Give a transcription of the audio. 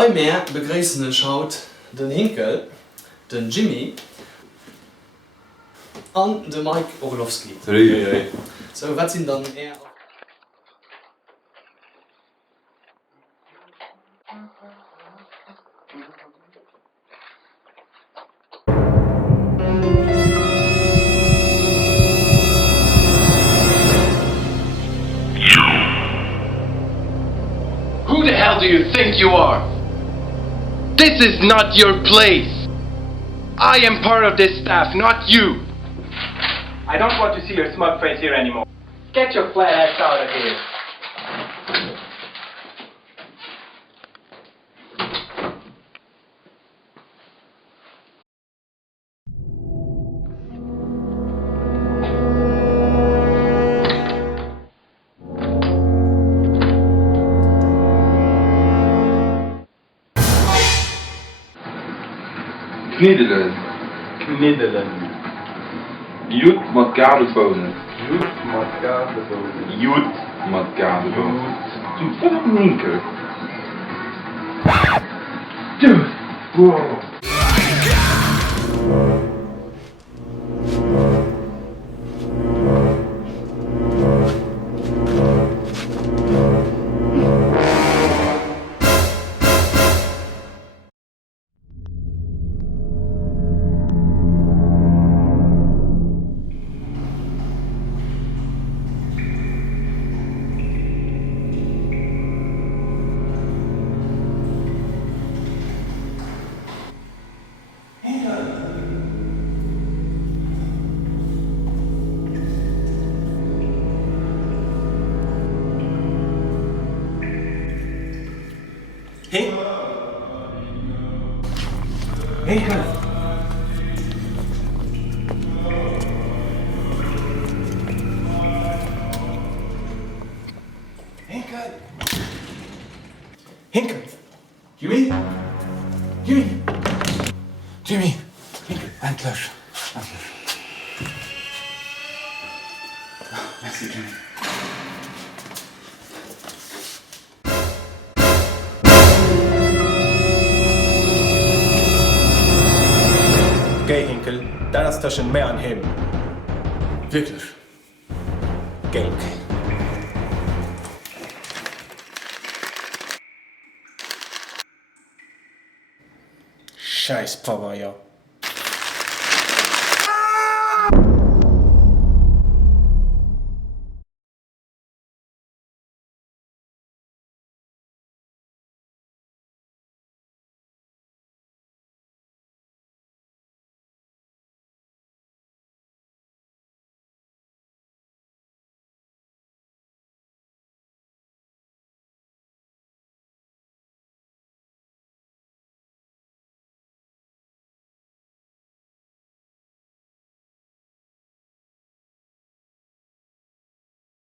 Heumer begrüßen schaut den Hinkel, den Jimmy und den Mike Orlowski. So, was sind dann eher... Who the hell do you think you are? This is not your place. I am part of this staff, not you. I don't want to see your smug face here anymore. Get your flat ass out of here. Kniddelen. Kniddelen. Joet met kaderbonen. Joet met kaderbonen. Joet met kaderbonen. Doe wat een linker. Dude. Wow. Hinkel! Hinkel! Hinkel! Jimmy! Jimmy! Jimmy! Hinkel! Endlich! Endlich! Merci, Jimmy. Geh, Hinkel, da ist zwischen mehr an him. Wirklich? Geh. Scheiß Papa, ja.